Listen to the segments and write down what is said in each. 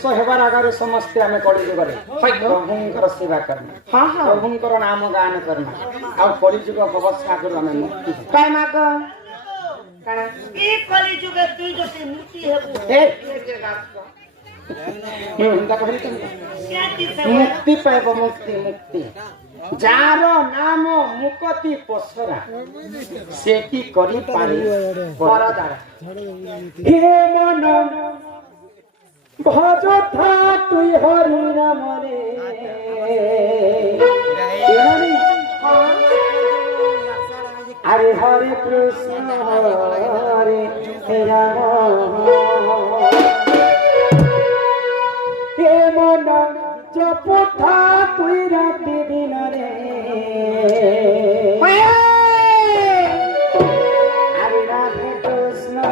मनुष्य हेबार आगे समस्ते आम कलिजुग प्रभुंर सेवा करना प्रभुंर नाम गान करना आ कलिजुग अवस्था आगे आम मुक्ति माग कलिजुगे तुई जो मुक्ति मुक्ति पाइब मुक्ति मुक्ति जार नाम मुक्ति पसरा से की करी पारे परदार हे मन भज था तुई हरि नाम रे अरे हरे कृष्ण हरे राम हे मन जप था तुई राति दिन रे अरे राधे कृष्ण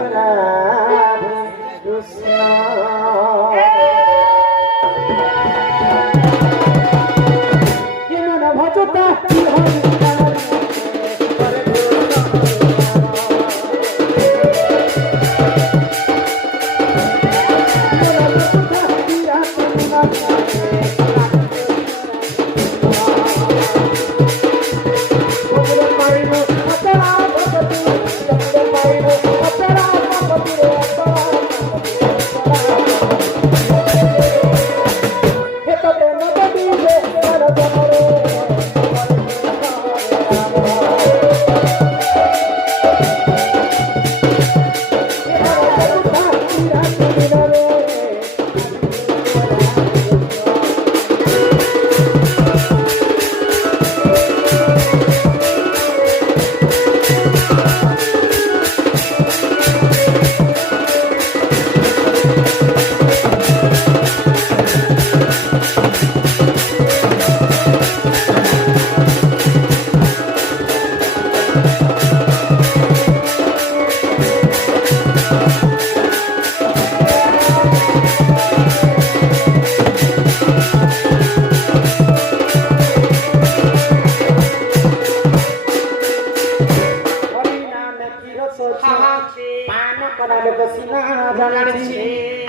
हे मन भजता तुई हरि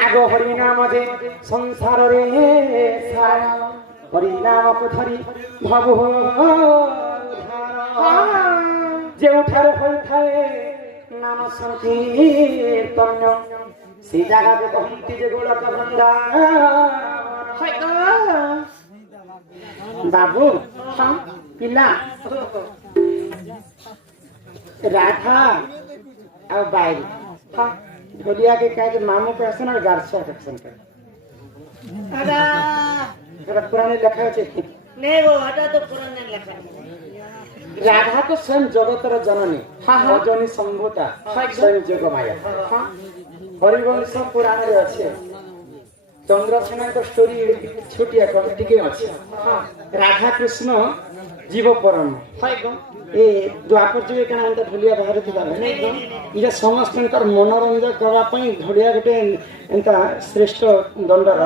आगो हरिनाम जे संसार रे हरिनाम पथरी भव जेठार होइथाए नाम संकीर्तन से जगह कहती जे गोलक बृंदा बाबू पिला राधा और बाई ढोलिया के कहे कि मामू के एक्शन और गार्सिया के एक्शन कर अरे पुराने लिखा है नहीं वो हटा तो पुराने लिखा राधा तो स्वयं जगतर जननी अजनी संभूता स्वयं जग माया हरिवंश पुराण रे अच्छे चंद्रसेना का स्टोरी छोटिया टिके अच्छे राधा कृष्ण जीव परम ए द्वापर जुगे केना अंत ढोलिया बाहर थिबा नै इजा समस्तनकर मनोरंजन करबा पई ढोलिया गोटे एंता श्रेष्ठ दंडर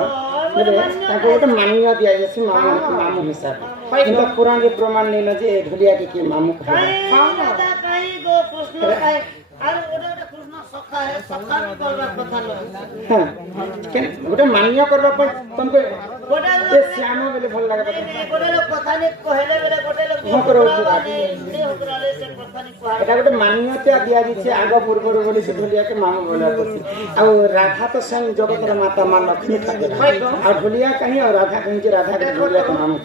म्हणजे ताको गोटे मान्य दिया जेसी मामू हिसाब एंता पुराण रे प्रमाण नै न जे ढोलिया के मामू कहा दादा कहीं गो प्रश्न काय अरे ओडा कृष्ण सखा है सखा भी करबा कथा न केन गोटे मान्य करबा पई तुमको गोटे ए श्याम बेले भल लागे गोटे लोग कथा ने कहले बेले गोटे लोग এটা গোটে মান্যতা দিয়া দিছে আগ পূর্বରୁ বলি ସେ ঢোলিয়া के मामू बोला आ राधा तो स्वयं जगतर माता मां लक्ष्मी ठाकुर आ ढोलिया कहीं और राधा कहीं के राधा के ढोलिया के मामू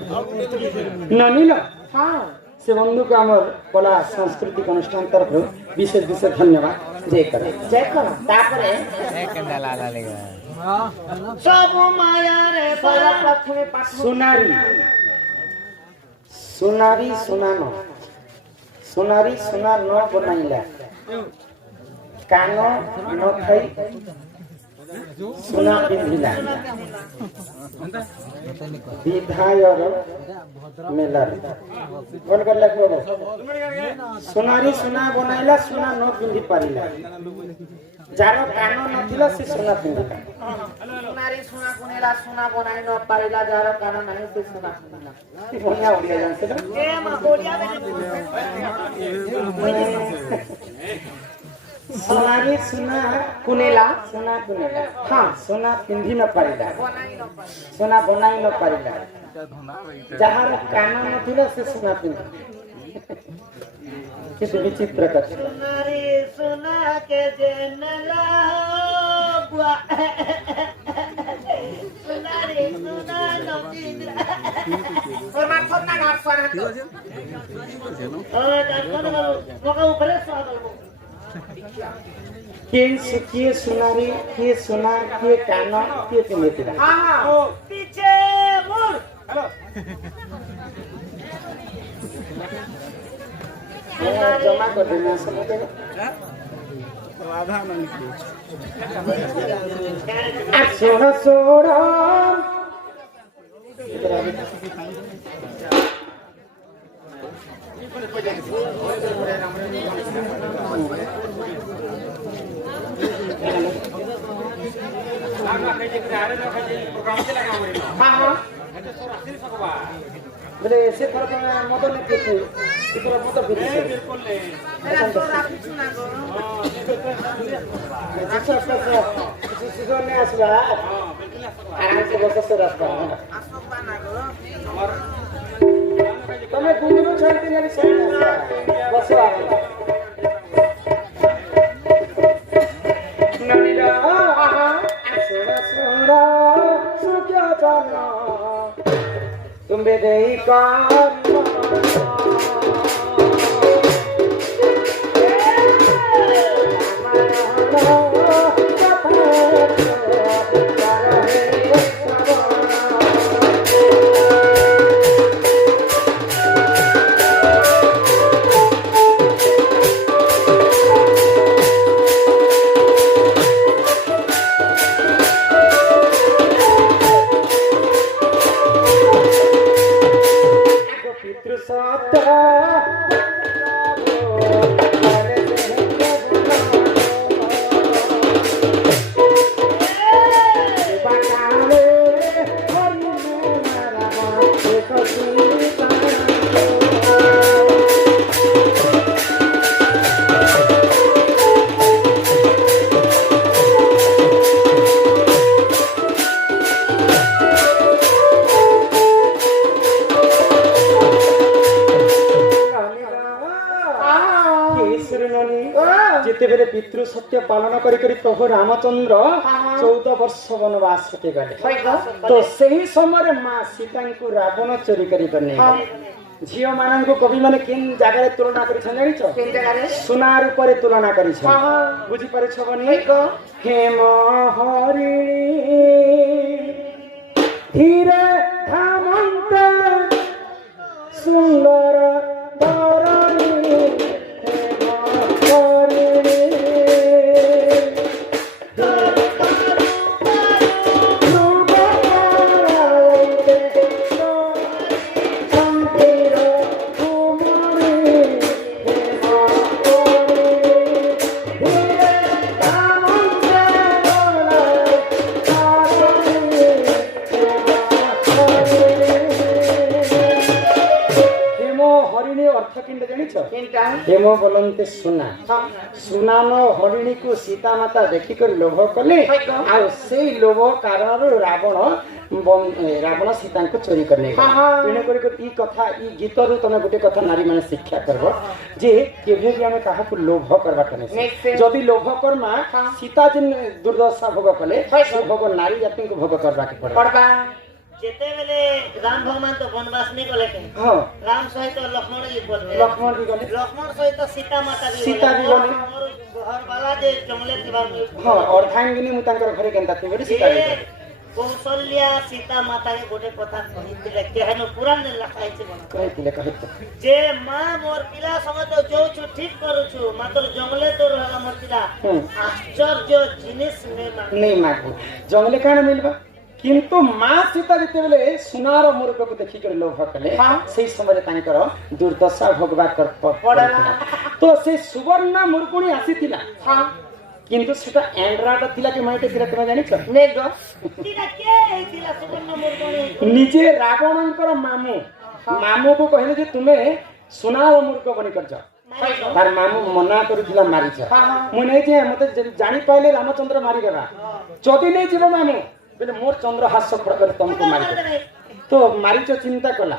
ननील हां से बंधु को हमर कला सांस्कृतिक अनुष्ठान तरफ विशेष विशेष धन्यवाद जय कर तापरे सब माया रे पला प्रथमे सुनारी सुनारी सुनानो सुनारी सुना न बनाइला कान न खाई सुना पिंधिला विधायर मेलर कोन कर लगबो सुनारी सुना बनाइला सुना न पिंधि पारिला जारो कान नथिला से सुना पिंधिला सुनारी सुना कोनेला सुना बनाइ न पारिला जारो कान नाही से सुना पिंधिला बढ़िया उड़िया जानसे ए मा बोलिया ସୁନାରେ ସୁନା କୁନେଲା ସୁନା କୁନେଲା ହଁ ସୁନା ପିନ୍ଧି ନ ପାରିଲା ସୁନା ବନାଇ ନ ପାରିଲା ଯାହାର କାନ ନଥିଲା ସେ ସୁନା ପିନ୍ଧି କିଛି ବିଚିତ୍ର କଥା सुनारी सुना के जनला बुआ सुनारी सुना नदीन परमात्मा ना गाफर मका ऊपर स्वागत किए सुनारी किए सुना किए कान किए पिंधिला हां पीछे मुड़ जमा कर देना समझे सोड़ा सोड़ा बोले ऐसे थोड़ा मत नहीं पीते थोड़ा मत पीते नहीं आसला आराम से बस से रास्ता तुम्हें घूमनो छोड़ते नहीं सही बस आ ननीला सोना सोना सुक्या जाना तुम बेदई का पितृ सत्य पालन करी प्रभु रामचंद्र 14 वर्ष वनवास के गले तो सही समय माँ सीता को रावण चोरी कर झील मान कवि मैंने किन जगह तुलना कर सुनार ऊपर तुलना कर बुझी पारनी हेम हरिणी धीरे धामंत सुंदर हेमो बोलते सुना सुना न हरिणी को सीता माता देखिक लोभ कले से लोभ कारण रावण सीता को चोरी करने तेणुक कथा गीत रू तुम गोटे कथा नारी मैंने शिक्षा कर जे केभे भी आमे काहा को लोभ करबा नहीं जदि लोभ कर्मा सीता जिन दुर्दशा भोग कले भोग नारी जाति को भोग करबा के पड़बा जेते बेले राम भगवान तो वनवास नहीं गले के हां राम सहित लक्ष्मण जी बोलते लक्ष्मण भी गले लक्ष्मण सहित सीता माता भी गले घर वाला जे जंगले थिबा हां अर्धांगिनी मु तांकर घरे केनता थिबे सीता भी कौशल्या सीता माता के गोटे कथा कहितिले केहनो पुराण ने लिखाइ छै कहितिले जे मां मोर पिला समेत जो छु ठीक करू छु मात्र जंगले तो रहला मोर पिला आश्चर्य जिनिस नहीं मागू जंगले कान मिलबा किंतु माँ सीता जिते बेले सुनार मूर्ख को देखिक लोभ कले से समय दुर्दशा भोगवा पड़ा तो से सुवर्ण मूर्खुणी आसी किंतु सेटा एंड्राटा थिला कि माइटे थिला तुम जानि छ ने गो तिला के थिला सुवर्ण मूर्खुणी निजे रावणंकर मामू को कहले जे तुमे सुनार मूर्ख बनि कर जा तार मामू मना करुला मारिछ मु नहीं जे मते जानी पाइले रामचंद्र मारी देबा जदी नहीं जीव मामू बेले मोर चंद्र हास्य खड़ कर तुमको मारी दे तो मारिछ चिंता कला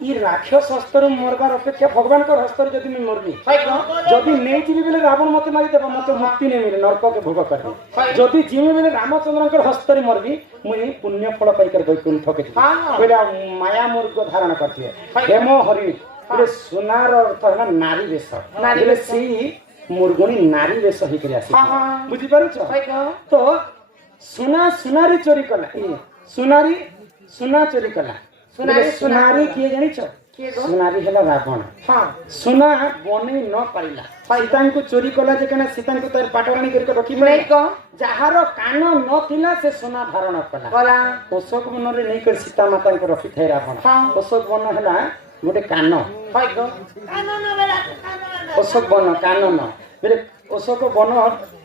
ई राक्षस हस्तर मरबार अपेक्षा भगवान को हस्तर जदी मैं मरली जदी नहीं जीवी बेले रावण मते मारी देबा मते मुक्ति नहीं मिले नरक के भोग करबी जदी जीवी बेले रामचंद्र के हस्तर मरबी मुई पुण्य फल पाई कर वैकुंठ के बेले माया मूर्ख धारण करथि हेमो हरि बेले सोनार अर्थ है नारी वेश बेले सी मुर्गणी नारी वेश ही कर आसी बुझी पारुछ तो सुना सुनारी चोरी कला सुनारी सुना चोरी कला सुनारी किए जानी सुनारी है रावण सुना बने न पारिला सीता को चोरी कला जे कना सीता को तार पाटराणी करके रखी जार कान न थिला से सोना धारण कला अशोक वन रे नहीं कर सीता माता को रखी थे रावण अशोक वन है गोटे कान अशोक वन कान न बेले अशोक वन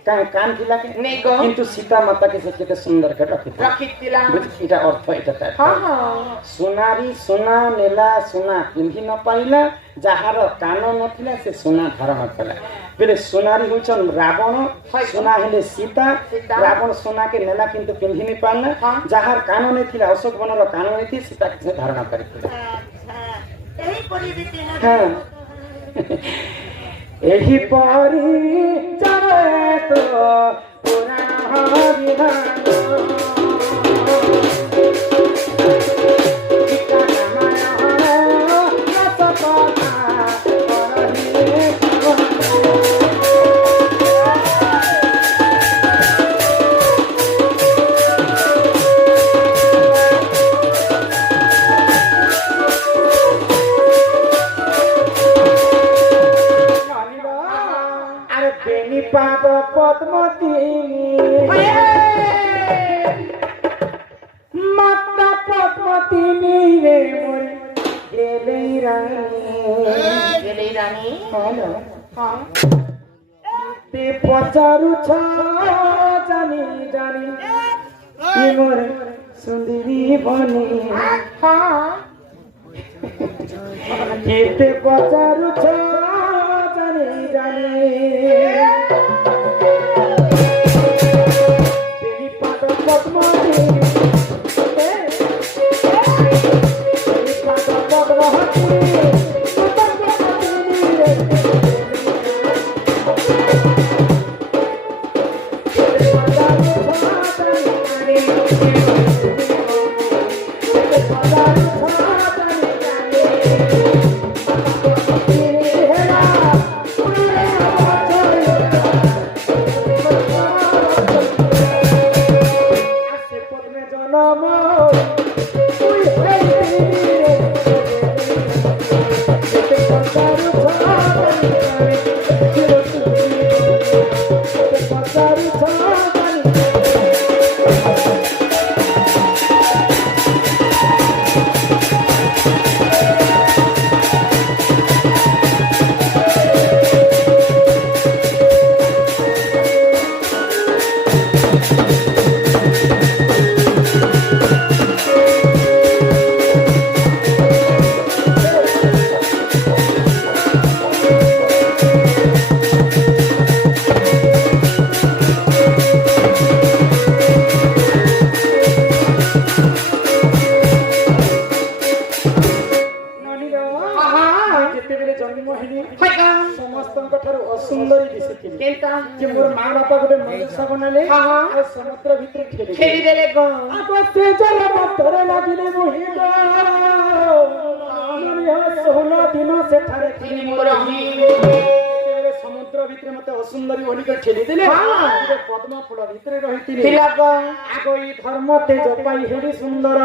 कान थिला के किंतु सीता माता के केते सुंदर के रखितिला इटा अर्थ इटा सोनारी सोना नेला सोना पिंधि न पाइला जहार कान नथिला से सोना धारण कला बेले सोनारी होचन रावण सोना हेले सीता रावण सोना के नेला किंतु पिंधि न पाइला जहार कान ने थिला अशोक वन रो कान ने थी सीता के धारण करथिला एही परिबिति एही परी चरे तो पुराण विधान पाद पद्मती माता पद्मती रे मोर गेले रानी हेलो हां ते पचारु छ जानी जानी ये मोर सुंदरी बनी हां ते पचारु छ जानी जानी समुद्र भीतर खेली देले गो आगो से जल मतर लागिले मोहितो आमनी हो 16 दिन से ठारे खेली मोरही समुद्र भीतर मते असुंदरी बोली के खेली देले पद्म फूल भीतर रहितिले तिला गो आगो ई धर्म तेज पाई हेडी सुंदर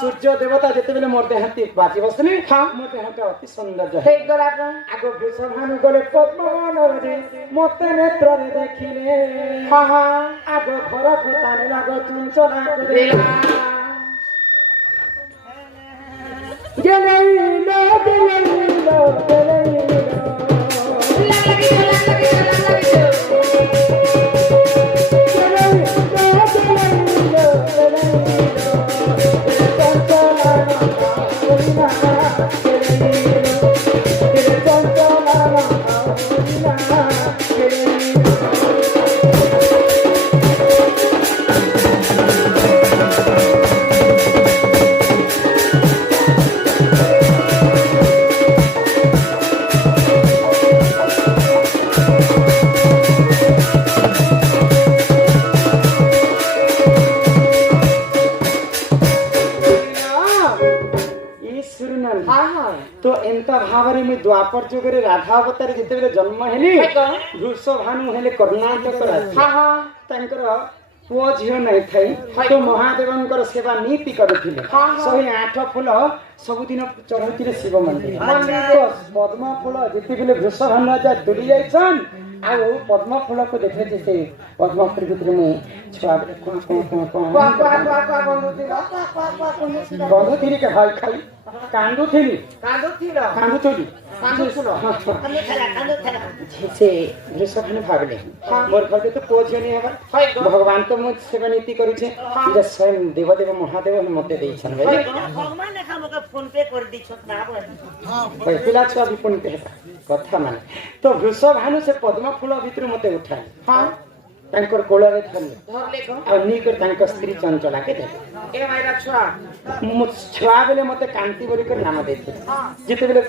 सूर्य देवता जते बेले मोर देहती बाजी बसनी मोर देहता अति सुंदर हे गला गो आगो विषभानु गले पद्म वन रे मते नेत्र रे देखिले आगो घर खताने लागो चुंचला करेला गेलेलो गेलेलो गेलेलो तो एंता भावरे मुई द्वापर जुगरे राधा अवतार जेतेबेले जन्म हेली वृषभानु हेले कर्णाटक राज्य हाँ हाँ तांकर पुओ झियो नहीं थाई तो महादेवंकर सेवा नीति करुथिले सही 8 फूल सबुदिन चढ़ुथिले शिव मंदिर तो पद्म फूल जेतेबेले वृषभानु राजा दुली जाइछन आ पद्म फूल को देखे से पद्म फूल भितर में छुआ बंधु थी के भाई खाई कांदू थी से वृषभानु भागले मोर घर के तो पुओ झियो नहीं हबा भगवान तो मुझ सेवा नीति करू छे जे स्वयं देवदेव महादेव मते देइछन भाई भगवान ने हमके फोन पे कर दी छोट ना भाई पिला छुआ भी फोन पे कथा माने तो वृषभानु से पद्म फूल भितर मते उठाई हां तांकर कोळरे धरले आ नीकर तांकर स्त्री चंचला के दे ए मायरा छुआ मु छुआ बेले मते कांति बोली कर नाम देते जिते बेले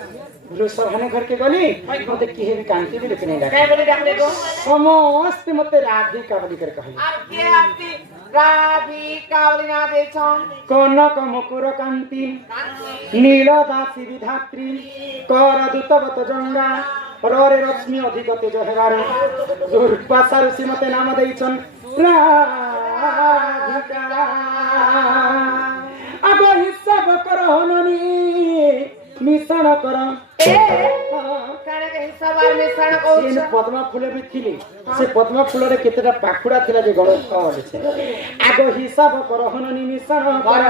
वृषभानु घर के गली मते किहे भी कांति बोली के नहीं डाके काय बोले डाकले को समस्त मते राधिका बोली कर कहले আর কে আপনি রাধিকা বলি না দেছন कनक मुकुर कांति नील दासी विधात्री कर दूतवत जंगा रे रश्मि अधिक तेज हेबार रूपा ऋषि मते नाम देइछन राधिका आगो हिसाब कर हननी मिशन कर ए काने के हिसाबार में सण को सेन पद्म फूल भी थिली से पद्म फूल रे केतेटा पाखुडा थिला जे गणेश खावले छे आगो हिसाब कर हननी मिशन कर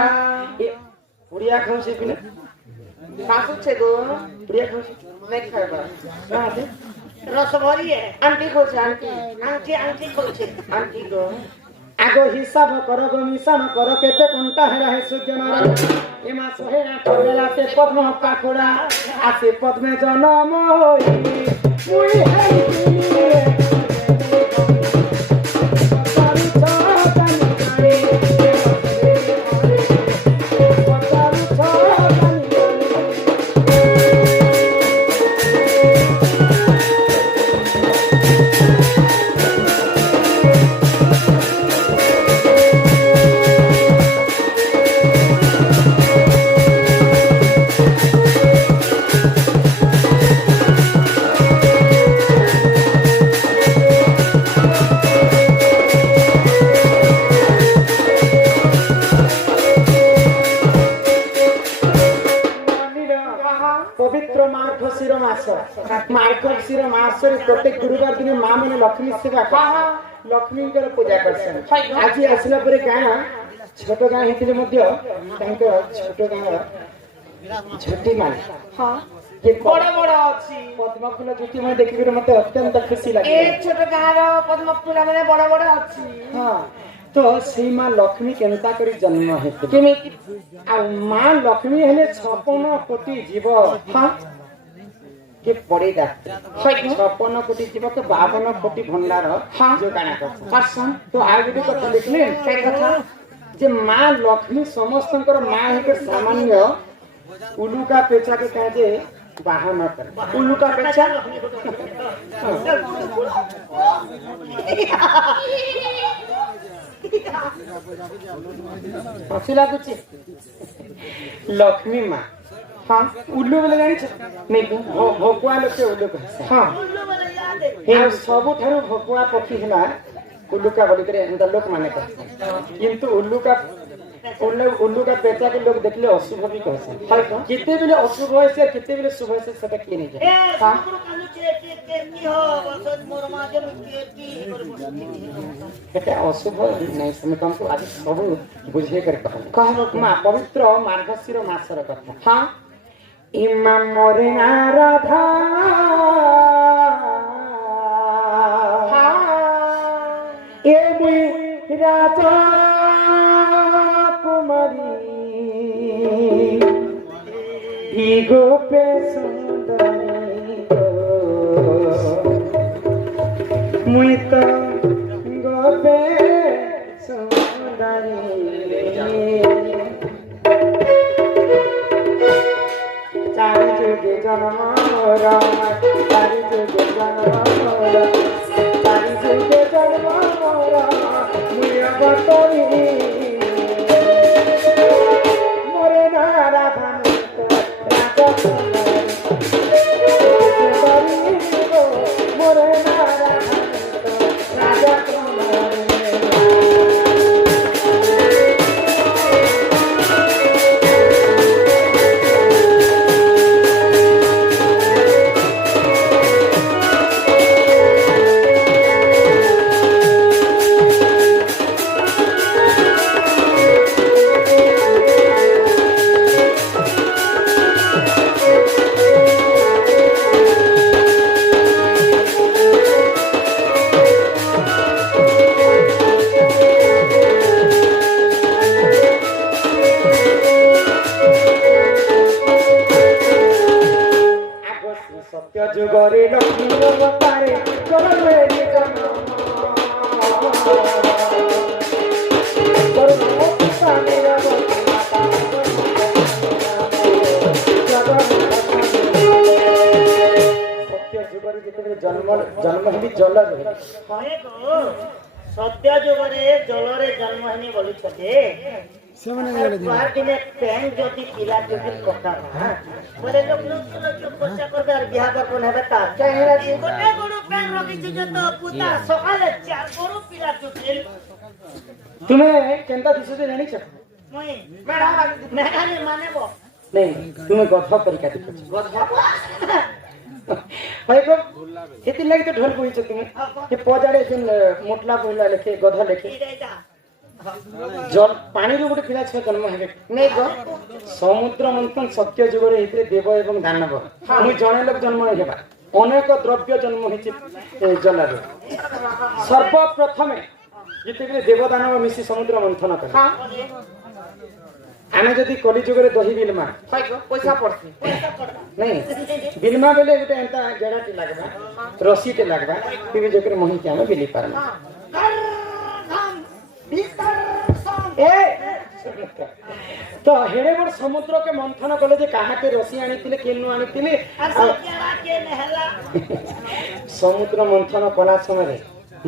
ए उड़िया खाऊ से बिना सासु छे गो उड़िया खाऊ से नहीं खाइबा कहां से रस भरी है आंटी को जानती आंटी खोचे आंटी को आगो हिसाब कर गो मिशन कर केते कोंटा हेरा है सूर्य नारायण एमा सोहे 8 बेला से पद्म पाखुडा आसे पद्मे जन्म होई मुई है पवित्र मार्गशीर मास मार्गशीर मास रे प्रत्येक गुरुवार दिन मां माने लक्ष्मी सेवा लक्ष्मी कर पूजा करछन आज आसला परे गाँ छोट गाँ हेतिले मध्य तांको छोट गाँ झुटी मान हां ये बड़ा बड़ा अछि पद्म फूल झुटी में देखि मते अत्यंत खुशी लागे ए छोट गार पद्म फूल माने बड़ा बड़ा अछि हां तो सीमा लक्ष्मी केनता करी जन्म हेतु केमिति आ मां लक्ष्मी हेले 56 कोटी जीव हां के पड़े दात्री 56 कोटी जीव के 52 कोटी भंडार हां जो गाना करसन तो आगे भी कथा लिखले के कथा जे मां लक्ष्मी समस्तंकर मां हेके सामान्य उलुका पेचा के कहे जे बाहा न कर उलुका पेचा हसिला कुछ लक्ष्मी माँ हाँ उल्लू बोले जानी नहीं भकुआ लोग के उल्लू कहते हाँ ये सब ठारू भकुआ पक्षी है उल्लूका बोली करे अंदर लोक माने कहते किंतु उल्लू का पेचा के लोग देखले अशुभ भी कहते हां तो कितने बेले अशुभ है से कितने बेले शुभ है से सेटा के नहीं जाए हां एटा अशुभ नहीं समय तुमको आज सब बुझे कर कहलो मां पवित्र मार्गशीर मासर कथा हां इमा मोरे राधा हां ए मुई राजा कुमारी ही गोपे सुंदरी मुई तो गोपे सुंदरी चारि जुगे जन्म मोरा चारि जुगे जन्म मोरा चारि जुगे जन्म मोरा मुई बतरी मोरे नारा धन राजा যুগরে লক্ষ্মী অবতারে জন্মে জন্ম জন্ম হেবি জলরে হয়ে গো সত্য যুগরে জলরে জন্ম হেনি বলিছতে বাহার দিনে প্যান যদি পিলা চোখের কথা বলে লোক খরচা করবে আর বিয়া বর্পণ হবে তার গোটে গরু প্যান রকিছে যত পুতা সকালে 4 গরু পিলা চোখের তুমি কেনতা দিছো যে জানিছ মই মেডানি মানেব নেই তুমি গধা পরীক্ষা দিছ গধা হয়তো সেদিন লাগি তো ঢোল বইছ তুমি যে পজাড়ে যে মোটলা বইলা লেখে গধা লেখে জল পানির গোটে পিলা ছুয়া জন্ম হবে নেই গো সমুদ্র মন্থন সত্য যুগরে এইতে দেব এবং দানব মুই জনে লোক জন্ম হেবা অনেক দ্রব্য জন্ম হয়েছে জলারে সর্বপ্রথমে যেতেবেলে দেব দানব মিশি সমুদ্র মন্থন করে ଆମେ ଯଦି କଲି ଯୁଗରେ ଦହି ବିଲମା পয়সা পড়ছে ନାଇଁ ବିଲମା ବେଲେ ଗୋଟେ ଏନ୍ତା ଗେଡ଼ାଟେ ଲାଗବା ରସିଟେ ଲାଗବା ପିବି ଯୁଗରେ ମହିକି ଆମେ ବିଲି ପାରମା ତ ହେଡେ ବଡ ସମୁଦ୍ରକେ ମନ୍ଥନ କଲେ ଯେ କାହାକେ ରସି ଆଣିଥିଲେ କେନୁ ଆଣିଥିଲେ ସମୁଦ୍ର ମନ୍ଥନ କଲା ସମୟରେ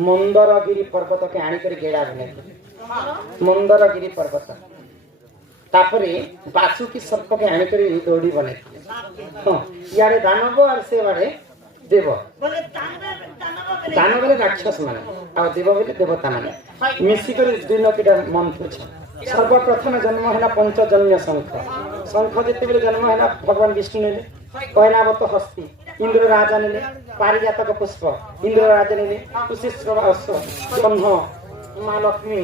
ମନ୍ଦରଗିରି ପର୍ବତକେ ଆଣିକରି ଗେଡ଼ା ବନେଇଥିଲେ ମନ୍ଦରଗିରି ପର୍ବତ तापरे बासुकी सर्पके आनिकरी दौड़ी बनेइଥିଲେ हां यारे दानव और से बारे देव बोले दानव बेले राक्षस माने आ देव बेले देवता माने मिसी करी दिन किटा मंत्र छ सर्वप्रथम जन्म हैला पंचजन्य शंख शंख जेते बेले जन्म हैला भगवान विष्णु नेले पहिलावत हस्ती इंद्र राजा नेले पारिजातक पुष्प इंद्र राजा नेले कुशिश्रवा अश्व ब्रह्म मां लक्ष्मी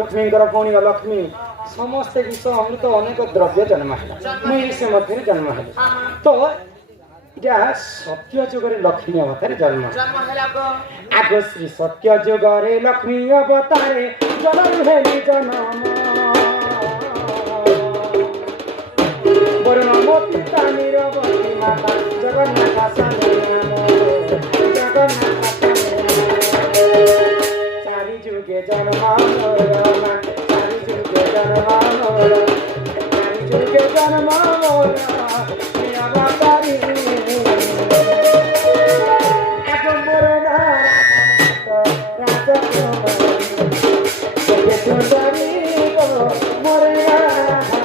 लक्ष्मीଙ୍କର ଭଉଣୀ ଲକ୍ଷ୍ମୀ ସମସ୍ତେ ବିଷ ଅମୃତ ଅନେକ ଦ୍ରବ୍ୟ ଜନ୍ମ ହେଲା ମୁଁ ସେ ମଧ୍ୟରେ ଜନ୍ମ ହେଲି ତ ଏଇଟା ସତ୍ୟ ଯୁଗରେ ଲକ୍ଷ୍ମୀ ଅବତାରେ ଜନ୍ମ ଆଗ ଶ୍ରୀ ସତ୍ୟ ଯୁଗରେ ଲକ୍ଷ୍ମୀ ଅବତାରେ ଜନ୍ମ ହେଲି ଜନ୍ମ ବରୁଣ ପିତା ନିରବତୀ ମାତା ଜଗନ୍ନାଥ ସ୍ୱାମୀ ଜଗନ୍ନାଥ चारि जुगे जन्मानोरा चारि जुगे जन्मानोरा चारि जुगे जन्मानोरा मिया बातारी आगमरे राजा के सुंदरी गो मोरे राजा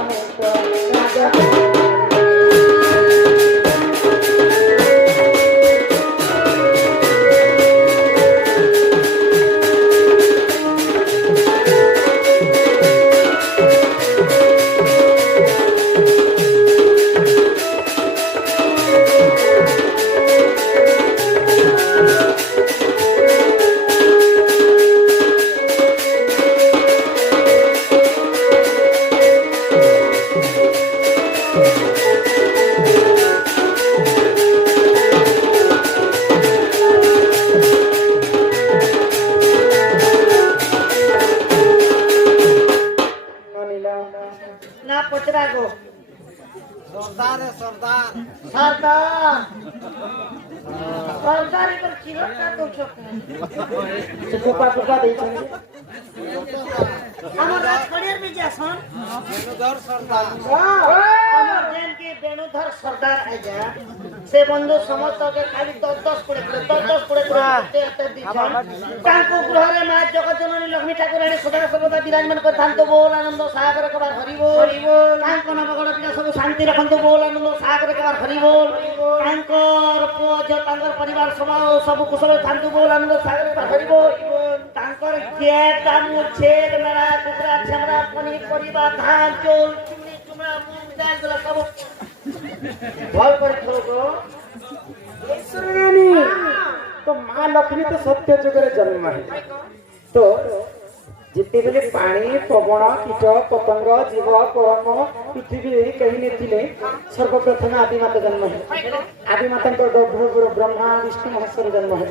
ना पचरा गो सरदार है सरदार सरदार सरदार पर किलो का तो कुपा कुपा देई छन हमर राजकड़ियर में जासन बेनुधर सरदार हमर जेन के बेनुधर सरदार आ जा से बंधु समस्त के खाली 10 कोड़े दिछन तांको गृहरे मां जगत जननी लक्ष्मी ठाकुराणी सदा सर्वदा विराजमान कर थांतो बोल आनंद सागर कबार हरि बोल तांको नवगण पिला सब शांति रखंतो बोल आनंद सागर कबार हरि बोल तांकर पुज तांकर परिवार सब कुशल थांतो बोल आनंद सागर कबार हरि बोल तांकर गेट दामु छेद मेरा कुकरा छमरा पनीर परिवार धान चोल चुमनी चुमरा मूंग दाल गला सब भल पर थोको तो माँ लक्ष्मी तो सत्य जुगरे जन्म है तो जिते बेले पानी पवन कीट पतंग जीव परम पृथ्वी कहीं नहीं सर्वप्रथम आदिमाता जन्म है आदिमाता गर्भगुरु ब्रह्मा विष्णु महेश्वर जन्म है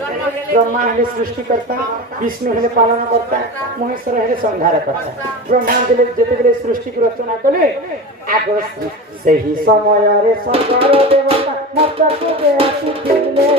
ब्रह्मा हेले सृष्टिकर्ता विष्णु हेले पालन करता महेश्वर हेले संहार करता ब्रह्मा जिते बेले सृष्टि को रचना कले आग से ही समय रे स्वर्गर देवता माता को आसीथिले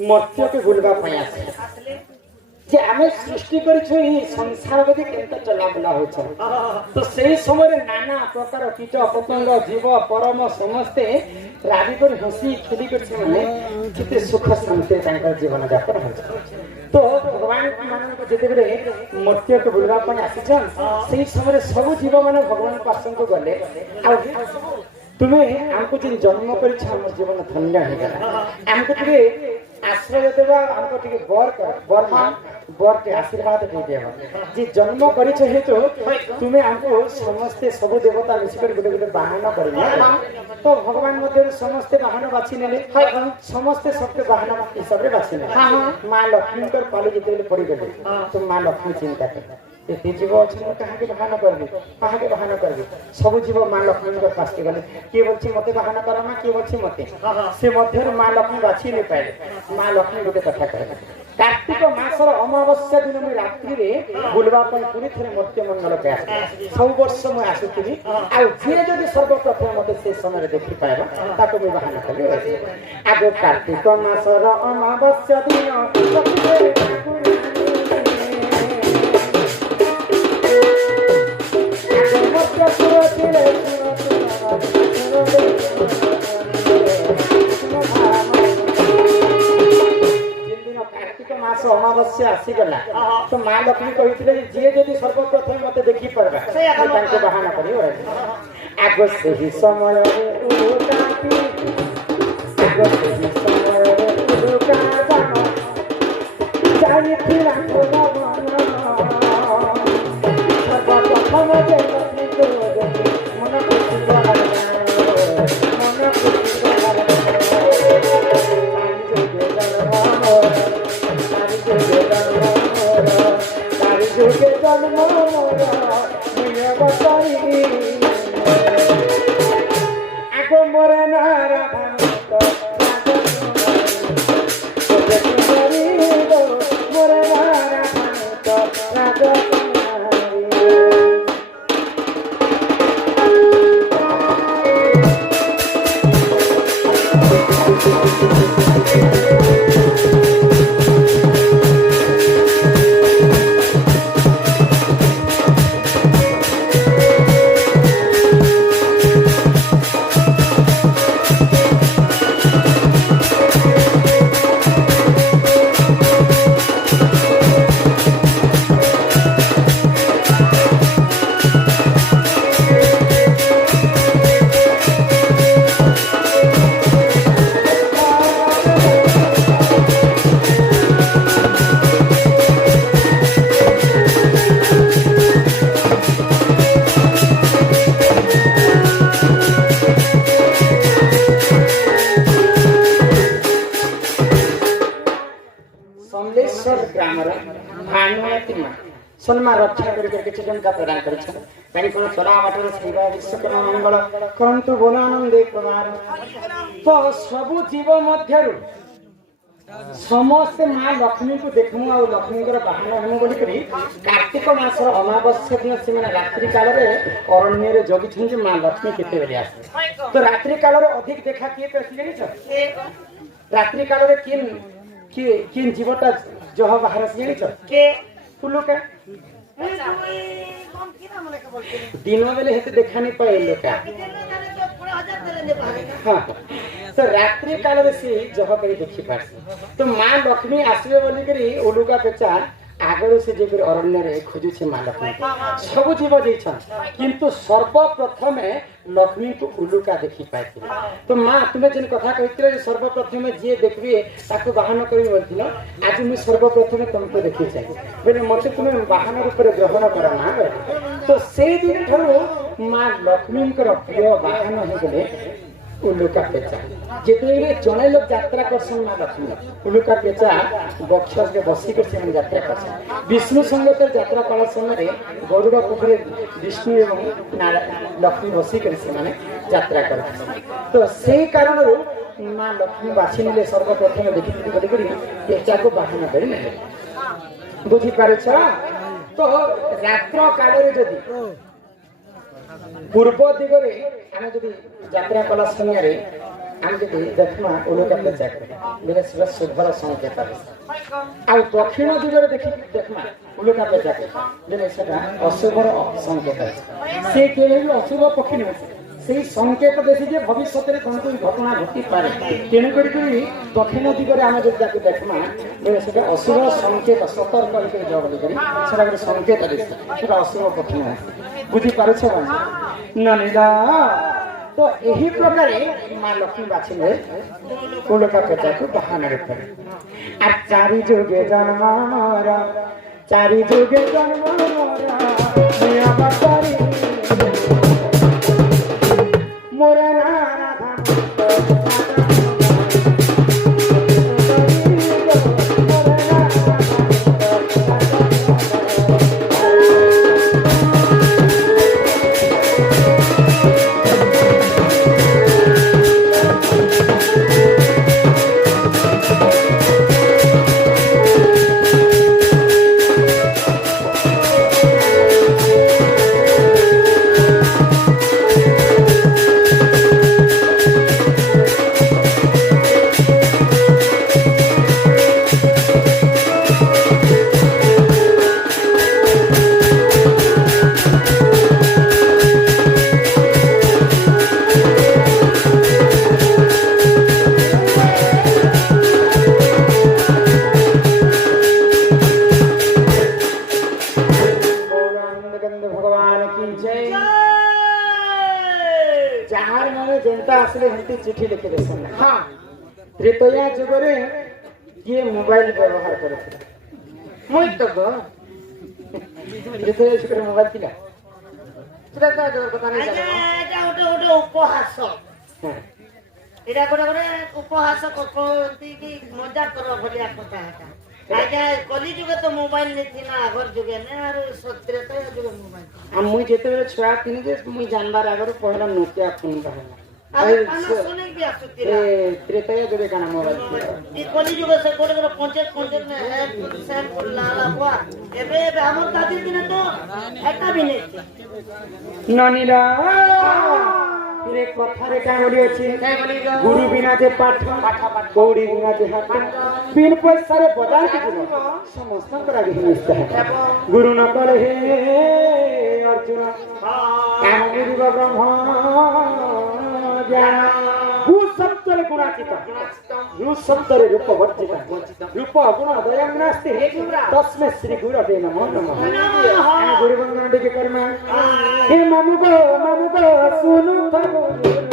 मर्त्य के भूलवा जे आमे सृष्टि करिछु ई संसार बदी केनता चला बुला होछ तो सेही समय नाना प्रकार कीट पतंग जीव परम समस्ते राजी कर हसी खेली कर माने किते सुख शांति तांकर जीवन यापन होछ तो भगवान मान को जेते बेले मर्त्य के भूलवा पय आसीछन सेही समय सब जीव माने भगवान पासन को गले आ तुम्हें हमको जिन जन्म कर जीवन धन्य है हमको तुम्हें आश्रय देवा हमको टिके बर के आशीर्वाद दे देवा जे जन्म करिछ हेतु तुम्हें हमको समस्त सब देवता मिसिकर गोटे गोटे बाहन करिले तो भगवान मध्य समस्त बाहन बाछि नेले समस्त सबके बाहन हिसाब रे बाछि नेले मां लक्ष्मी कर पाले जेते पड़ी गले तो मां लक्ष्मी चिंता कर एते जीव अछि कहा के बहाना करबे सब जीव मां लक्ष्मी कर पास के गले के बोलछि मते बहाना करमा के बोलछि मते से मध्य मां लक्ष्मी बाछि नै पाइले मां लक्ष्मी गोटे कथा कहले कार्तिक मासर अमावस्या दिन में रात्रि रे बुलवा पर पूरी थरे मर्त्य मंगल के आसे सब वर्ष में आसुथि आ जे जदि सर्वप्रथम मते से समय देखि पाएबा ताको मैं बहाना करबे आगो कार्तिक मासर अमावस्या दिन अमावस्या आसीगला तो मां लक्ष्मी कहिथिले जे जदि सर्वप्रथम मते देखि परबा से तांको बहाना करियो आगो से ही समय रे उड़ाती आगो से ही समय रे उड़का जानो जाई फिरा कोला सर्वप्रथम जे लक्ष्मी को मन खुशी मन खुशी जुगे जन्म मोरा मुया बताई आगो मोरे नारा भांतो मोरे नारा भांतो राजा सम्मान रक्षा करके किसी जनता प्रदान करें कहीं कोन सदा बाटर सेवा विश्वकर्मा मंगल करंतु बोलानंदे कुमार तो सब जीव मध्यरु समस्त माँ लक्ष्मी को देखमु आ लक्ष्मी बाहन हेमु बोली करी कार्तिक मास अमावस्या दिन से रात्रि काल में अरण्य रे जगी माँ लक्ष्मी केते बेले आसे तो रात्रि काल रे अधिक देखा किए पेसी जानी रात्रि काल रे किन जीवटा जह बाहर से जानी के उलुका दिन बेले हेते देखा नहीं पाए लोका हाँ तो रात्रि काल में सी जह करी देखी पारसी तो माँ लक्ष्मी आसबे बोली करी उलुका पेचा आगरू से जे अरण्य रे खोजु छे माँ लक्ष्मी सब जीव जेछन किंतु सर्वप्रथम लक्ष्मी को उलुका देखी पाइथि तो माँ तुमे जेन कथा कहितले जे सर्वप्रथम जे देखबे ताको वाहन करी बोलथिल आज मैं सर्वप्रथम तुमको देखि छै बोले मते तुमे वाहन रूप रे ग्रहण कर माँ तो से दिन ठरो माँ लक्ष्मी कर प्रिय वाहन हो गले उलुका पेचा जेते जने लोग यात्रा करसन माँ लक्ष्मी उलुका पेचा बक्ष के बसी कर से यात्रा करसन विष्णु संगत यात्रा काल समय गरुड़ पुखरे विष्णु एवं लक्ष्मी बसी कर से माने यात्रा करसन तो से कारण माँ लक्ष्मी बासी ने सर्वप्रथम देखि बोली करी पेचा को वाहन करी ने बुझी पारे छ तो रात्र काल रे जदी पूर्व दिगरे आम जब यात्रा कला समय आम जब देखमा उलुका पेचा बेले से शुभर संकेत आ दक्षिण दिगरे देखि देखमा उलुका पेचा बेले सेटा अशुभर संकेत से केवल अशुभ पक्षी नहीं से संकेत देसी जे भविष्य में कौन कोई घटना घटी पारे तेणु करी दक्षिण दिगरे आम जब जाके देखमा बेले सेटा अशुभ संकेत सतर्क करके जब बोली करी सेटा गोटे संकेत देसी सेटा अशुभ पक्षी नहीं बुझी पारुछ ननिला तो यही प्रकार माँ लक्ष्मी बाछिले उलुका पेचा को बहाना रखे आ चारि जुगे जन्मारा चारि जुगे जन्मारा मिया बापारी मोरे नाना चिठी लिखि देसन हाँ त्रेतया जुगरे ये मोबाइल व्यवहार करथिला मोय तो गो त्रेतया जुगरे मोबाइल थिला त्रेतया जुगर कथा नै जानो एटा ओटे उपहास एटा गोटे उपहास करती कि मजाक कर भलिया कथा है आजा कली जुगे तो मोबाइल नहीं थी ना आगर जुगे ने और त्रेतया जुगे मोबाइल हम मुई जेते बेले छुआ थिनी जे मुई जानबार आगर पहला नोकिया फोन रहला त्रेतया जुगे का मोबाइल ई कली जुगे से गोटे पंचायत में है सैम को लाला हुआ एबे हमर दादी दिन तो एटा भी नहीं ननिला फिर कथा रे का बोली अछि गुरु बिना जे पाठ कौड़ी बिना जे हाथ बिन पैसा रे बाजार के दिन समस्त करा के निस्ता है गुरु न करे हे अर्जुन काम गुरु ब्रह्म ज्ञान भू सप्तरे गुणातीत यू सप्तरे रूप वर्जित रूप गुण दयं नास्ति तस्मै श्री गुरवे नमो नमः गुरु वंदना के कर्म हे मामू को सुनो तो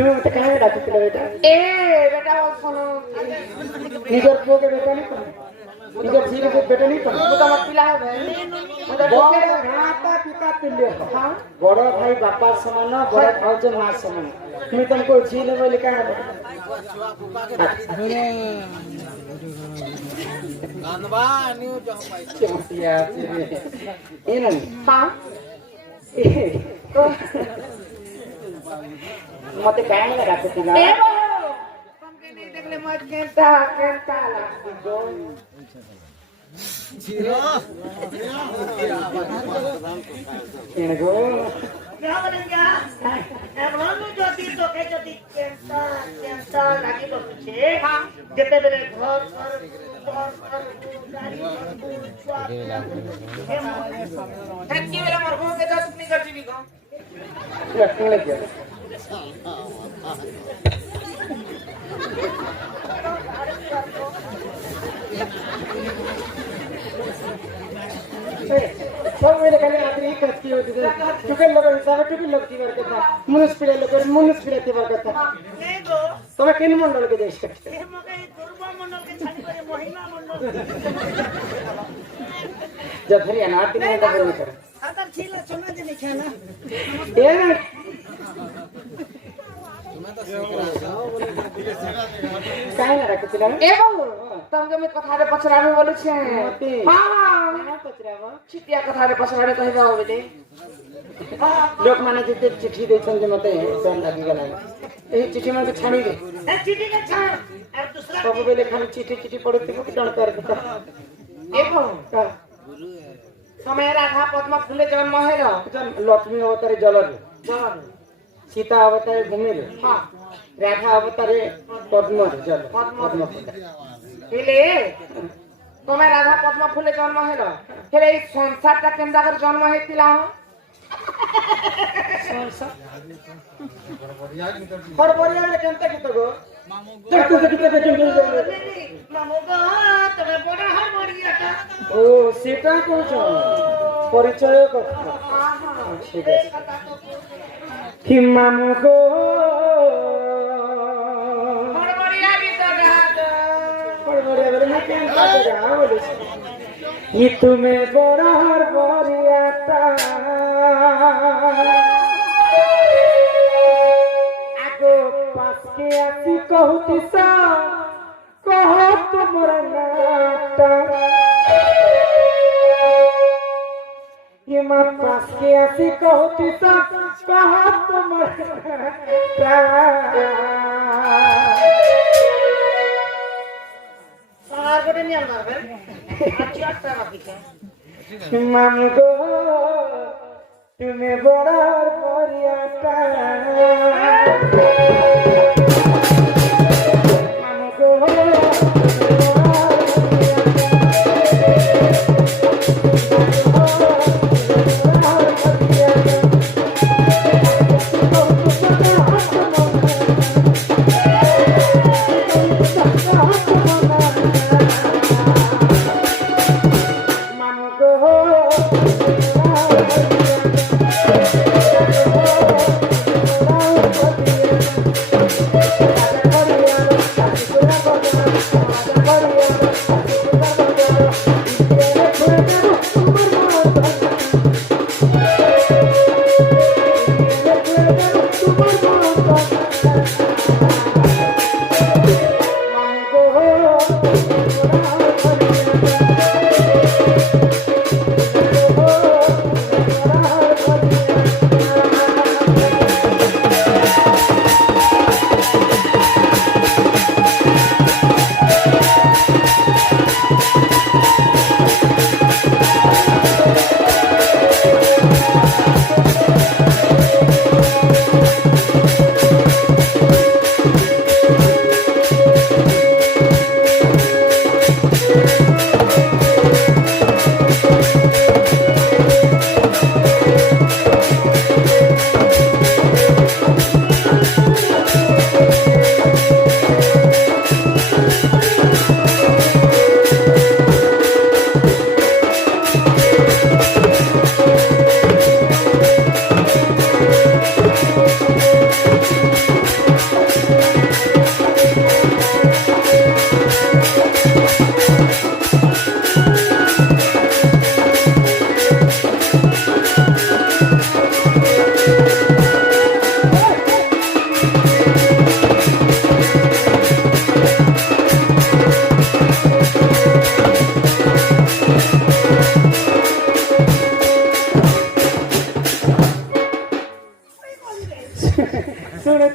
তুমি মতে কাহে ডাকিছিল বেটা এ বেটা বল শোনো নিজের পুকে বেটা নি কোন নিজের ঝিরে বেটা নি কোন ମୁଁ ତମ ପିଲା ହେବେ ମୁଁ ତ বড় ঢোকে মাতা পিতা তুল্য বড় ভাই বাপা সমান বড় ভাউজ মা সমান তুমি তোমাকে ঝিলে বলি কাহে ಏನಂತ ಮತ್ತೆ ಕಾಯಂಗ ರಾಕತ್ತೀಗ ଏ ବୋହୁ ତମକେ ନେଇ ଦେଖିଲେ ମୋ କେନ୍ତା କେନ୍ତା ଲାଗୁଛି ಏನಗೋ রামলিঙ্গা এমন যদি তোকে যদি কেন্তা কেন্তা লাগি বসছে যেতেবেলে ঘর ঘর গাড়ি ହେତ୍କି ବେଲେ ମୋର ବୋହୁ କେତେ ସୁପନି କରିଯିବି କଣ ಲಕ್ಷ್ಮಿ ಲಗ್ಯ ସବୁବେଳେ ଖାଲି ଆଦରି କଚକି ହଉଥିବେ ଟୁକେଲ ଲୋକ ହିସାବରେ ଟୁକେଲ ଲୋକ ଥିବାର କଥା ମୁନିସିପାଲ ଲୋକ ମୁନିସିପାଲ ଥିବାର କଥା নেগো ତମେ କେନ୍ ମଣ୍ଡଳକେ ଯାଇଛ এ মকে দুর্বা মণ্ডলকে ছাড়ি করে মহিমা মণ্ডল ಜಫರಿಯ ನಾಟಿನ ಬನ್ನಿ ಕರ আদার ছিল সোনা জিনিস খেলা ಏನ ಕಾಯಿ ರಾಕತಿಲ್ಲ ଏ ବୋହୁ ତମକେ ମୁଇଁ କଥାରେ ପଚରାବି ବୋଲୁଛେ ମତେ ହଁ ପଚରାବ ଛିଟିଆ କଥାରେ ପଚରାବି କହିବ ବୋଲି ଲୋକମାନେ ଯେତେ ଚିଠି ଦେଇଛନ୍ତି ମତେ ଡର ଲାଗିଗଲାଣି ଏହି ଚିଠି ମତେ ଛାଣିବେ এ চিঠি কে ছাড় আর দুসরা ସବୁବେଳେ ଖାଲି ଚିଠି ଚିଠି ପଡୁଥିବ କି ଜଣ କର କଥା ଏ ବୋହୁ ତମେ ରାଧା ପଦ୍ମ ଫୁଲେ ଜନ୍ମ ହେଲ ଲକ୍ଷ୍ମୀ ଅବତାରେ ଜଳରେ ଜଳ ସୀତା ଅବତାରେ ଭୂମିରେ ହଁ ରାଧା ଅବତାରେ ପଦ୍ମରେ ଜଳ ପଦ୍ମ ହେଲେ ତମେ ରାଧା ପଦ୍ମ ଫୁଲେ ଜନ୍ମ ହେଲ ହେଲେ ଏଇ ସଂସାରଟା କେନ୍ତା କରି ଜନ୍ମ ହେଇଥିଲା ପର ପରିବାରରେ କେନ୍ତା ଗୀତ ଗো କେତେ ଗୀତ ଦେଖି মামু গো তোরে বড় হারমোনিয়াটা ଓ ସେଟା କହୁଛ ପରିଚୟ କଥା ଠିକ ଅଛି ମାମୁ ଗো ବଡବଡିଆ ଗୀତ ଗାତ ପରିବାରରେ ମୁଁ କେନ୍ତା ଗା ବୋଲୁଛି ଇ ତୁମେ ବଡ଼ ହରବରିଆଟା ଆଗो ପାସକେ ଆସି କହୁଥିସ କହ ତୁମର ନାଟା ये मां पास के ऐसी कहती सब कहा আর করে নিয়ে মারবে আচ্ছা একটা রাখিছে माम गो तुम्हें बड़ा बरियाटा माम गो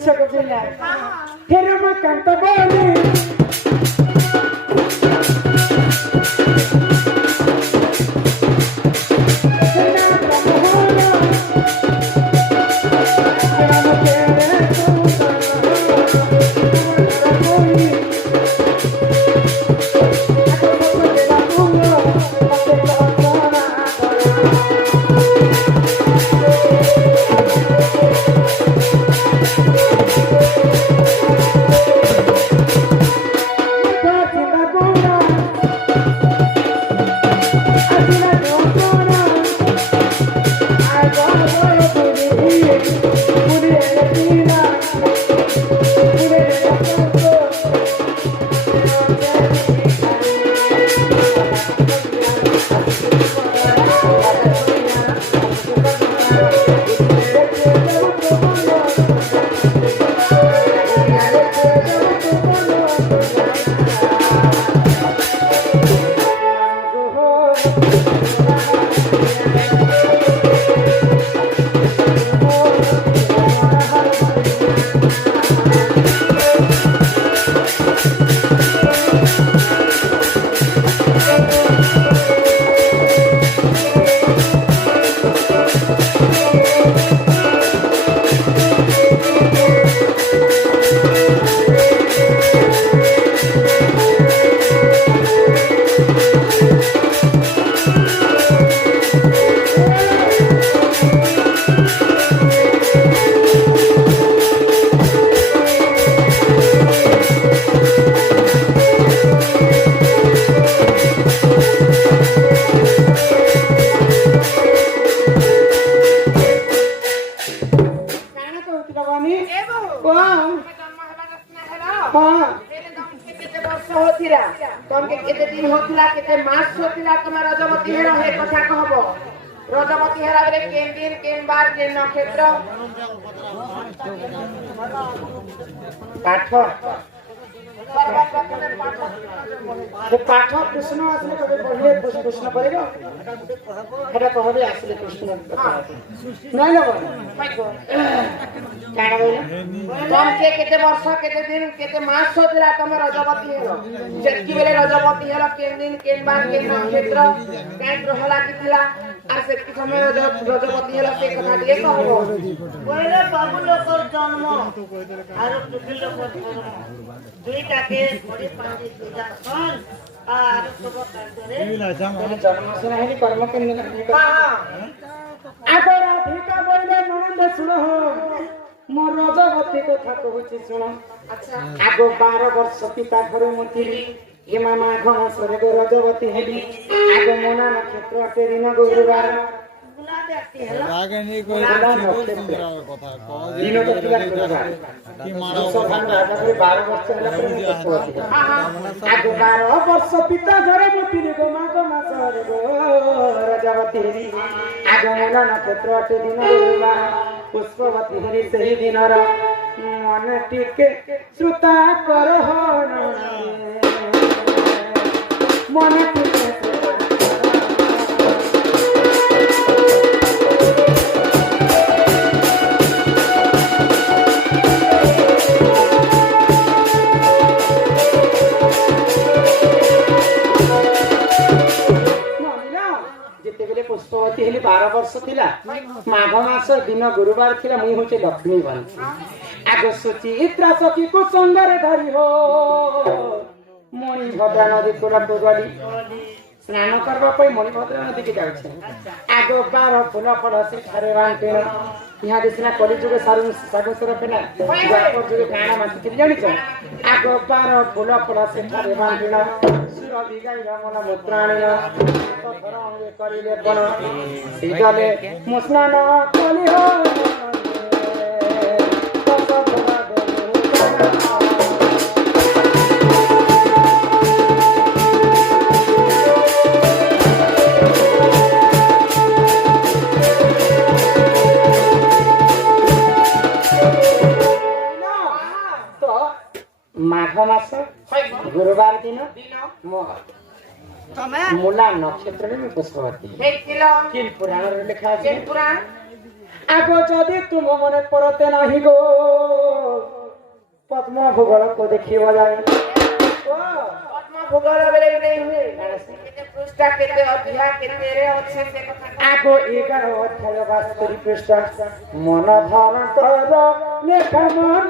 पुच्छको बिना फेरि म कान्त बोली रजवती हेरा बेले केन दिन केन बार केन नक्षत्र पाठ पाठ कृष्ण आसले कबे पहिले कृष्ण परेगा हेटा कहबे आसले कृष्ण नाही लगो काना बोले तुम के केते वर्ष केते दिन केते मास होतिला तुम रजवती हेरो जेतकी बेले रजवती हेरो केन दिन केन बार केन नक्षत्र काई ग्रह लागितिला আর সেটি সময় রজবতী হলো সেই কথা দিয়ে কহবো পরে বাবু লোকর জন্ম আর টুকি লোকর জন্ম দুইটাকে পরে পাঁচে পূজা কর আর সব কাজরে জন্ম সিনা হেলি কর্ম কেন আগর অধিকা বইলে নন্দ শুনো মোর রজবতী কথা কହୁছি শুনো আচ্ছা আগ 12 বর্ষ পিতা ঘরে মতিলি হিমা মাঘ মাসরে রজবতী হেলি আগ মোনা নক্ষত্র তে দিন গুরুবার গুলা দেখতে হলো রাগনি কই কথা কও দিন তো পিলা গুরুবার কি মারা সভান রাজা করে 12 বর্ষ হলা পরে আগ 12 বর্ষ পিতা ঘরে মতিলি গো মাঘ মাসরে রজবতী হেলি আগ মোনা নক্ষত্র তে দিন গুরুবার পুষ্পবতী হেলি সেই দিনর মনে টিকে শ্রুতা করহণ মনে টিকে যেତେବେଳେ পুষ্পবতী ହେଲି 12 ବର୍ଷ ଥିଲା ମାଘ ମାସ ଦିନ ଗୁରୁବାର ଥିଲା ମୁଁ ହଉଛି ଲକ୍ଷ୍ମୀ ବଂଶୀ ଆଗ ସୁଚିତ୍ରା ସଖୀକୁ ସଙ୍ଗରେ ଧରି ହୋ ମଣିଭଦ୍ରା ନଦୀ କୂଳକୁ ଗଲି ସ୍ନାନ କରିବା ପାଇଁ ମଣିଭଦ୍ରା ନଦୀକି ଯାଉଛି ଆଗ 12 ଫୁଲ ଫଳ ସେଠାରେ ବାଣ୍ଟିଣ ଇହାଦେ ସିନା କଲିଯୁଗ ସାଗସର ପିଲା ଦ୍ୱାପର ଯୁଗ କାଣା ମାତିଥିଲି ଜାଣିଛ ଆଗ 12 ଫୁଲ ଫଳ ସେଠାରେ ବାଣ୍ଟିଣ ସୁର ବିଗାଇର ମନ ମୁଦ୍ରାଣିଣ ପଥର ଅଙ୍ଗେ କରିଲେ ବଣ ସିଗଲେ ମୁଁ ସ୍ନାନ କଲି ହୋ মাঘ মাস গুরুবার দিন মূলা নক্ষত্রে পুষ্পবতী ହେଇছিল কিল পুরাণের লেখা আছে କେନ୍ ପୁରାଣ आगो जदि तुम मने परते नहीं गो पद्म भूगोल को देखियो जाए पद्म भूगोल बेले नहीं हुए केते पृष्ठा केते अध्याय केते रे अच्छे से कथा आगो 11 अध्याय 72 पृष्ठ मन धारण कर लेखा मन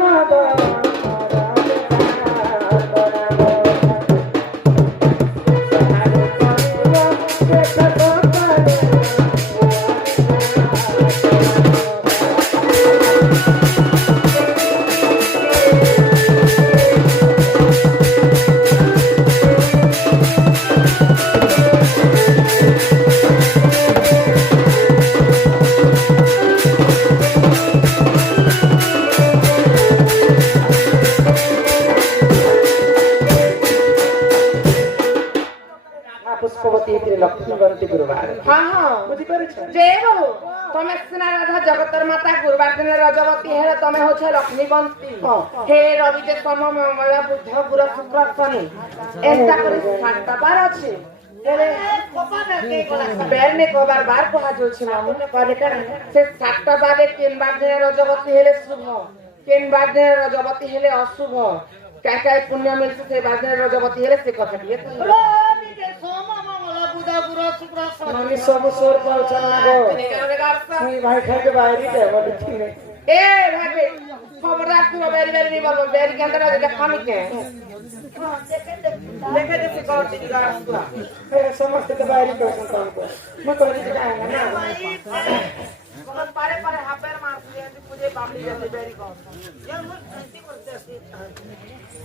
पुष्पवती लक्ष्मीवंती गुरुवार हां हां बुझी पारे छ जय बहु तमे सिना राधा जगतर माता गुरुवार दिन रजवती है तमे हो छ लक्ष्मीवंती हे रवि जे सम मंगल बुध गुरु शुक्र शनि एंता करे सातटा बार अछि हेले कोपार के कोला बेर ने कोबार बार कहा जो छ मामू ने करे करे से सातटा बार केन बार दिन रजवती हेले शुभ केन बार दिन रजवती हेले अशुभ काय काय पुण्य मिलছে से बार दिन रजवती हेले से कथा दिए सोम मंगल बुध गुरु शुक्र शनि मामी सब सोर पर चलना गो नहीं भाई खाए के बाहर ही है बोली ठीक है ए भागे खबरदार तू बेरी बेरी नहीं बोल बेरी के अंदर है खामी के देखे जैसे कौन सी जगह फिर समझते तो बाहर ही कर काम को मैं कोई नहीं जाएगा ना मगर पारे पारे हापेर मार दिए मुझे बाबली जैसे बेरी कौन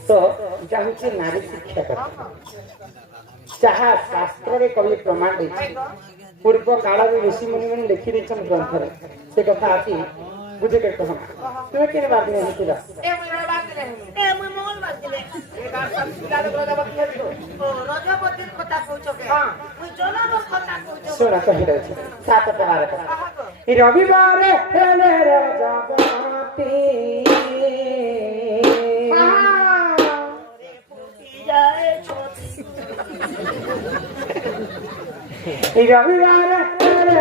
तो चाहूँ नारी शिक्षा करता जहाँ शास्त्र रे कवि प्रमाण देछि पूर्व काल में ऋषि मुनि मैंने लिखि देछन ग्रंथ रे से कथा आती बुझे के कहना तुम केने बात नहीं हितिला ए मुई बात नहीं ए मुई मंगल बात दिले ए बात सब सिला दे रजबती है तो ओ रजपति कथा पूछो के हां मुई जनम कथा पूछो सुना कहि रहै छै सात प्रकार का ई रविवार हेले रजबती जाए छोटी ई रविवार हेले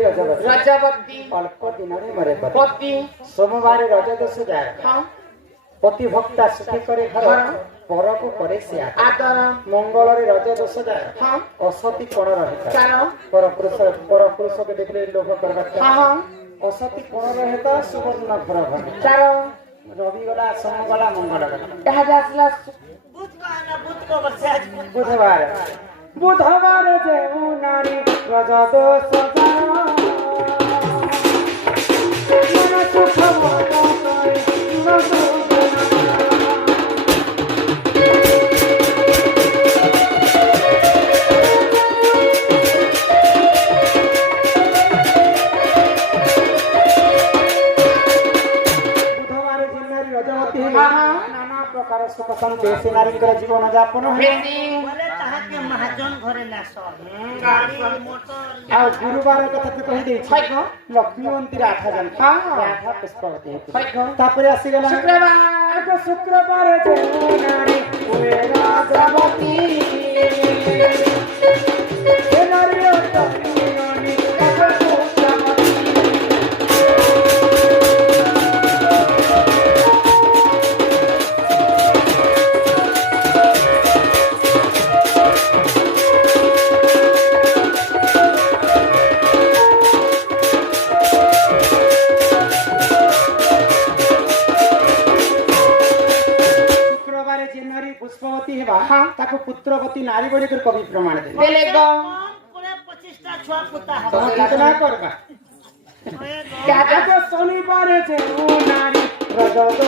रजवती अल्प दिन मरे पति सोमवार रज दश जाए हाँ पति भक्ता सुखी करे घर पर को करे से आदर मंगल रज दश जाए हाँ असती कोण रहता चार पर पुरुष के देखले लोभ करबा हाँ हाँ असती कोण रहता सुवर्ण घर घर चार रवि गला सोम गला मंगल गला यहाँ जासला बुधवार बुधवार जेऊ नारी रज दोष मन सुख নানা প্রকার সুখ সন্তোষ নারীଙ୍କର ଜୀବନ ଯାପନ ହୁଏ ବୋଲେ ତାହାକେ ମହାଜନ ଘରେ ନାସ ଗାଡ଼ି ମୋଟର ଆଉ ଗୁରୁବାର କଥା ତ କହିଦେଇଛି ଲକ୍ଷ୍ମୀବନ୍ତୀର 8 ଜଣ 8 ପୁଷ୍ପବତୀ ତାପରେ ଆସିଗଲା ଶୁକ୍ରବାର ଯେଉଁ ନାରୀ ହୁଏ ରାଜବତୀ ଏ ନାରୀ ଅଟକିନୀ କବକୁ ଚାମତି पुष्पवती हेबा ताको पुत्रवती नारी बड़ी कर कवि प्रमाण दे देले गो ପୁରା 25ଟା ଛୁଆ ପୁତା ହବ तम कितना करबा ताको शनिवार जे नारी रजत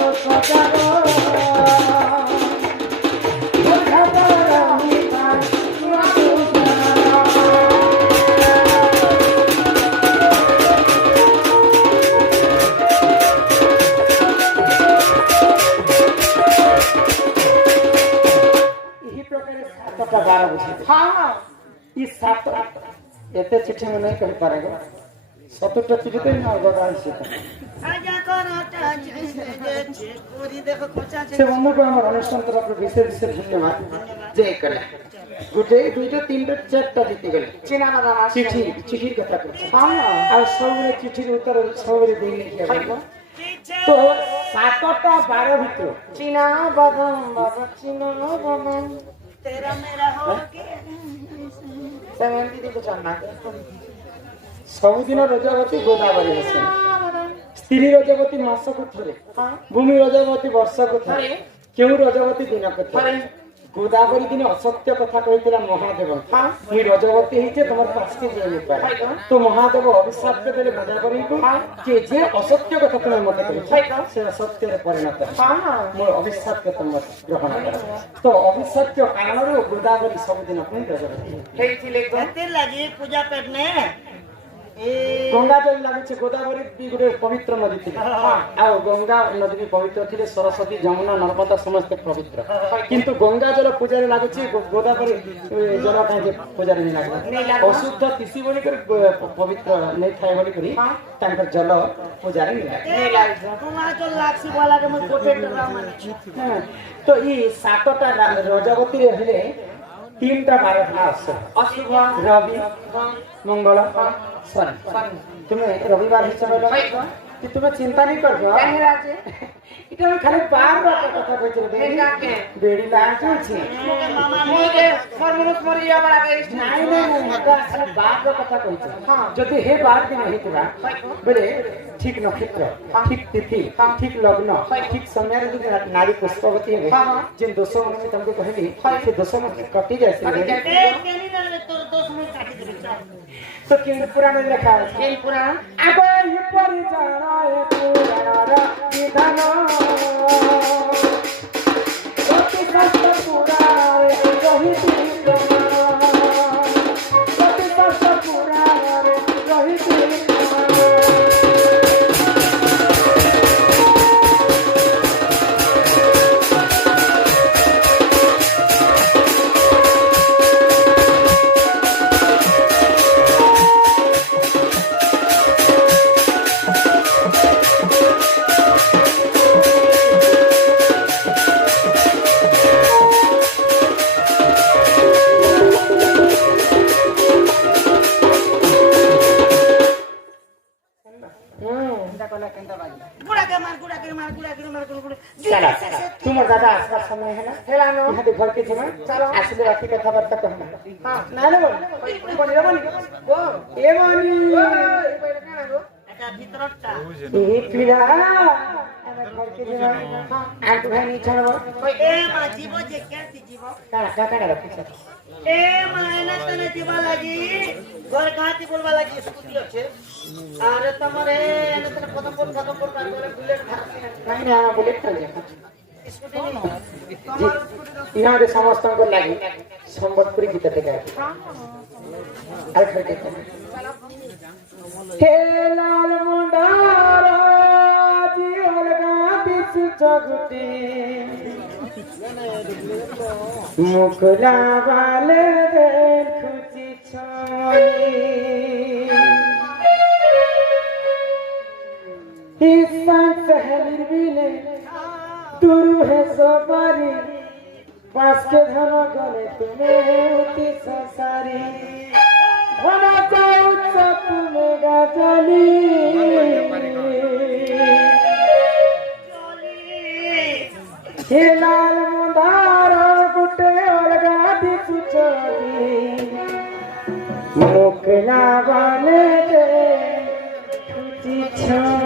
सजागो सात एते चिट्ठी में नहीं कह पारेगा 70टा चिट्ठी तो ना होगा से आजा करटा जे पूरी देखो कोचा से बंधु को हमर अनुष्ठान तरफ विशेष विशेष धन्यवाद जय कला गुटे दुईटा तीनटा चारटा जीती गेले चिना बादाम चिट्ठी कथा कर आ सबरे चिट्ठी उत्तर सबरे देई लिखिया तो 7टा 12 भीतर चिना बादाम बाबा चिना बादाम तेरा मेरा हो के सेवेंटी दी को चलना सबुदिन रजवती गोदावरी हेसे स्त्री रजवती मासको थरे भूमि रजवती वर्षको थरे केउ रजवती दिनको थरे गोदावरी दिन असत्य कथा कहितला महादेव मुई रजवती हिचे तमर पास के जेने पारे तो महादेव अभिशाप के देले गोदावरी को के जे असत्य कथा तुम मते कहि से असत्य रे परिणत मोर अभिशाप के तुम ग्रहण कर तो अभिशाप के कारण रो गोदावरी सब दिन अपन रजवती हेइथिले को तेर लागी पूजा करने गंगा जल लागे गोदावरी भी गोटे पवित्र नदी थी आ गंगा नदी भी पवित्र थी सरस्वती जमुना नर्मदा समस्त पवित्र किंतु गंगा जल पूजा लागे गोदावरी जल कहीं पूजा नहीं लगे अशुद्ध तीसी बोली पवित्र नहीं थाए बोली जल पूजा नहीं लगे जो लाक्सी वाला के मैं कोटे डरा माने तो ये 7टा रजवती हेले 3टा 12 अशुभ रवि मंगल शनि तुम्हें रविवार हिसाब कि तुम्हें चिंता नहीं कर इटा खाली बार कथा कहछे बेड़ी लागे छी मामा मोके मरमुनुस मरिया बड़ा के नहीं नहीं खाली बार कथा कहछे जदि हे बार दिन हेतबा बेले ठीक नक्षत्र ठीक तिथि ठीक लग्न ठीक समय रे नारी पुष्पवती हे जिन दोष में तुमको कहली से दोष में कटी जाय से केनी ना तोर दोष में काटी दे तो किन पुराण में लिखा है केन पुराण आबे ये परिचय पुराण रा विधान सत्य शास्त्र पुराण रही सत्य शास्त्र पुराण रही तुम दादा आसवा समय है ना हेलानो यहाँ घर के जीवन चलो आसले बाकी कथा बार्ता कहना हां ना ना बोल बोल रे बोल गो ए बोली ए पहिले काना गो এটা ভিতরটা ये पीड़ा अरे घर के जीवन आंट भाई नहीं छड़बो এ মা জীব যে কেতি জীব काका काका रखी सर এ মা এনা তনে জীব লাগি ঘর কাতি বলবা লাগি স্কুটি আছে আরে তোমারে এনা তনে প্রথম কার বলে বুলেট ভাঙছি नहीं ना बोले कर जा স্কুটি নেই তোমার স্কুটি यहाँ रे समस्त को लागी संबलपुरी गीत टेका अरे घर के हे लाल मुंडारा जी अलगा दिस गुटे मुखला वाले खुची छानी सहेली बिले तुरु है सवारी पास के धन गले तुम्हें उती संसारी धना चाउच तुम्हें गाजली हे लाल मुंदार गुटे अलगा दिसु चली मुखला वाले खुची छानी